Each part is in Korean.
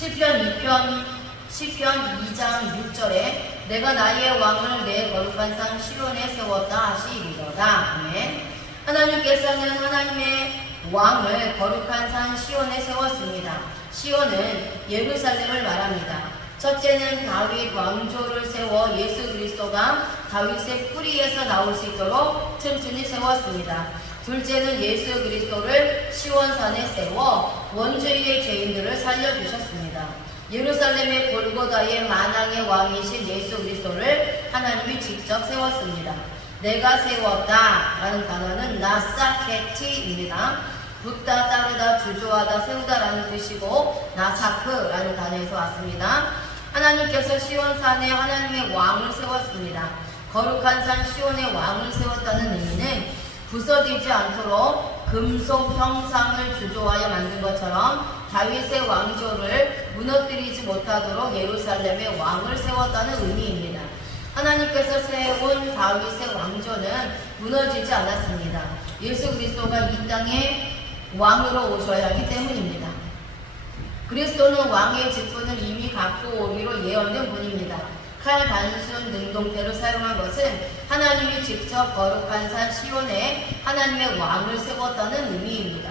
시편 2편 시편 2장 6절에 내가 나의 왕을 내 거룩한 산 시온에 세웠다 하시리로다. 하나님께서는 하나님의 왕을 거룩한 산 시온에 세웠습니다. 시온은 예루살렘을 말합니다. 첫째는 다윗 왕조를 세워 예수 그리스도가 다윗의 뿌리에서 나올 수 있도록 튼튼히 세웠습니다. 둘째는 예수 그리스도를 시원산에 세워 원죄의 죄인들을 살려주셨습니다. 예루살렘의 골고다의 만왕의 왕이신 예수 그리스도를 하나님이 직접 세웠습니다. 내가 세웠다 라는 단어는 나사케티입니다. 붙다, 따르다, 주저하다, 세우다라는 뜻이고 나사크라는 단어에서 왔습니다. 하나님께서 시온산에 하나님의 왕을 세웠습니다. 거룩한 산 시온의 왕을 세웠다는 의미는 부서지지 않도록 금속 형상을 주조하여 만든 것처럼 다윗의 왕조를 무너뜨리지 못하도록 예루살렘의 왕을 세웠다는 의미입니다. 하나님께서 세운 다윗의 왕조는 무너지지 않았습니다. 예수 그리스도가 이 땅에 왕으로 오셔야 하기 때문입니다. 그리스도는 왕의 직분을 이미 갖고 오기로 예언된 분입니다. 칼 단순 능동태로 사용한 것은 하나님이 직접 거룩한 산 시온에 하나님의 왕을 세웠다는 의미입니다.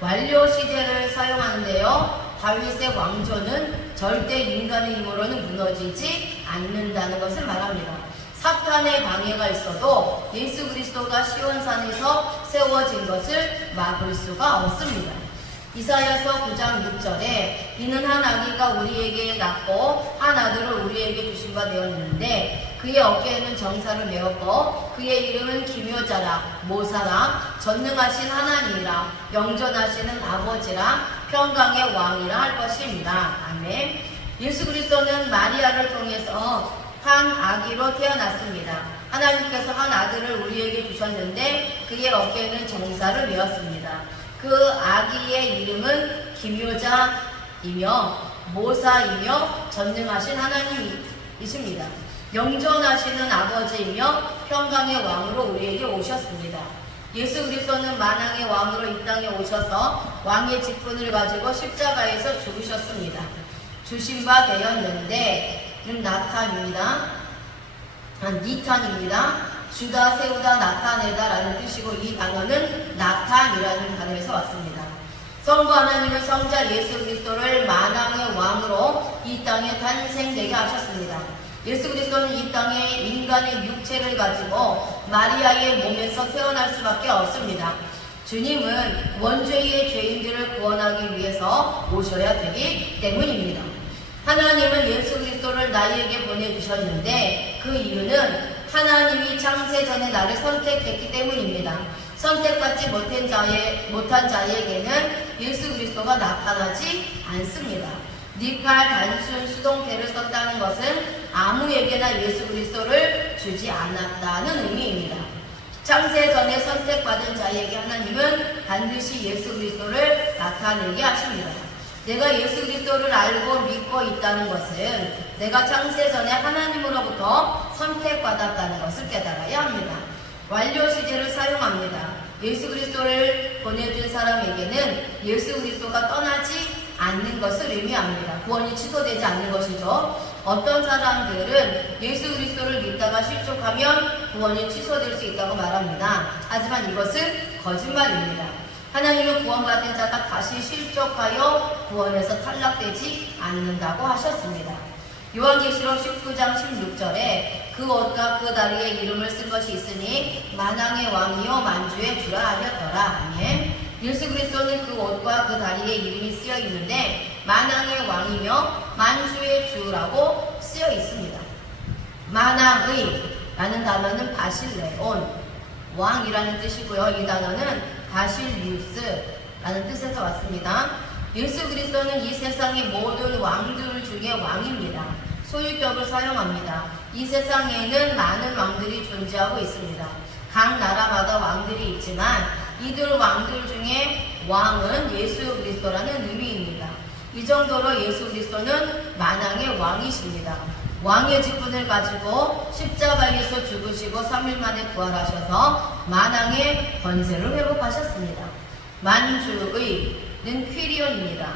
완료 시제를 사용하는데요. 다윗의 왕조는 절대 인간의 힘으로는 무너지지 않는다는 것을 말합니다. 사탄의 방해가 있어도 예수 그리스도가 시온산에서 세워진 것을 막을 수가 없습니다. 이사야서 9장 6절에 이는 한 아기가 우리에게 낳고 한 아들을 우리에게 주신 바 되었는데 그의 어깨에는 정사를 메었고 그의 이름은 기묘자라 모사라 전능하신 하나님이라 영전하시는 아버지라 평강의 왕이라 할 것입니다. 아멘. 예수 그리스도는 마리아를 통해서 한 아기로 태어났습니다. 하나님께서 한 아들을 우리에게 주셨는데 그의 어깨에는 정사를 메었습니다. 그 아기의 이름은 기묘자이며 모사이며 전능하신 하나님이십니다. 영전하시는 아버지이며 평강의 왕으로 우리에게 오셨습니다. 예수 그리스도는 만왕의 왕으로 이 땅에 오셔서 왕의 직분을 가지고 십자가에서 죽으셨습니다. 주신 바 되었는데 는 나탄입니다. 아, 니탄입니다. 주다, 세우다, 나타내다 뜻이고 이 단어는 나탄이라는 단어에서 왔습니다. 성부 하나님은 성자 예수 그리스도를 만왕의 왕으로 이 땅에 탄생되게 하셨습니다. 예수 그리스도는 이 땅에 인간의 육체를 가지고 마리아의 몸에서 태어날 수밖에 없습니다. 주님은 원죄의 죄인들을 구원하기 위해서 오셔야 되기 때문입니다. 하나님은 예수 그리스도를 나에게 보내주셨는데 그 이유는 하나님이 창세 전에 나를 선택했기 때문입니다. 선택받지 못한, 자에, 못한 자에게는 예수 그리스도가 나타나지 않습니다. 니칼 단순 수동태를 썼다는 것은 아무에게나 예수 그리스도를 주지 않았다는 의미입니다. 창세 전에 선택받은 자에게 하나님은 반드시 예수 그리스도를 나타내게 하십니다. 내가 예수 그리스도를 알고 믿고 있다 는 것은 내가 창세 전에 하나님으로부터 선택받았다는 것을 깨달아야 합니다. 완료 시제를 사용합니다. 예수 그리스도를 보내준 사람에게는 예수 그리스도가 떠나지 않는 것을 의미합니다. 구원이 취소되지 않는 것이죠. 어떤 사람들은 예수 그리스도를 믿다가 실족하면 구원이 취소될 수 있다고 말합니다. 하지만 이것은 거짓말입니다. 하나님은 구원받은 자가 다시 실족하여 구원에서 탈락되지 않는다고 하셨습니다. 요한계시록 19장 16절에 그 옷과 그 다리에 이름을 쓴 것이 있으니 만왕의 왕이요 만주의 주라 하였더라. 아멘. 예수 그리스도는 그 옷과 그 다리에 이름이 쓰여 있는데 만왕의 왕이며 만주의 주라고 쓰여 있습니다. 만왕의 라는 단어는 바실레온 왕이라는 뜻이고요. 이 단어는 바실리우스라는 뜻에서 왔습니다. 예수 그리스도는 이 세상의 모든 왕들 중에 왕입니다. 소유격을 사용합니다. 이 세상에는 많은 왕들이 존재하고 있습니다. 각 나라마다 왕들이 있지만 이들 왕들 중에 왕은 예수 그리스도라는 의미입니다. 이 정도로 예수 그리스도는 만왕의 왕이십니다. 왕의 직분을 가지고 십자가에서 죽으시고 3일 만에 부활하셔서 만왕의 권세를 회복하셨습니다. 만주의는 퀴리온입니다.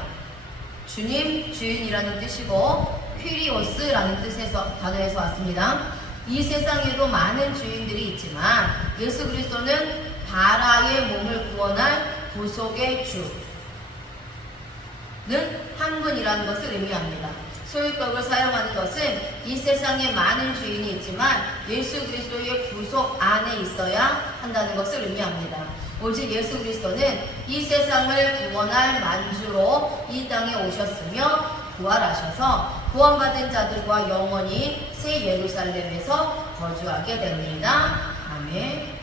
주님, 주인이라는 뜻이고 퀴리오스라는 뜻에서 단어에서 왔습니다. 이 세상에도 많은 주인들이 있지만 예수 그리스도는 바라의 몸을 구원할 구속의 주는 한 분이라는 것을 의미합니다. 소유격을 사용하는 것은 이 세상에 많은 주인이 있지만 예수 그리스도의 구속 안에 있어야 한다는 것을 의미합니다. 오직 예수 그리스도는 이 세상을 구원할 만주로 이 땅에 오셨으며 부활하셔서 구원받은 자들과 영원히 새 예루살렘에서 거주하게 됩니다. 아멘.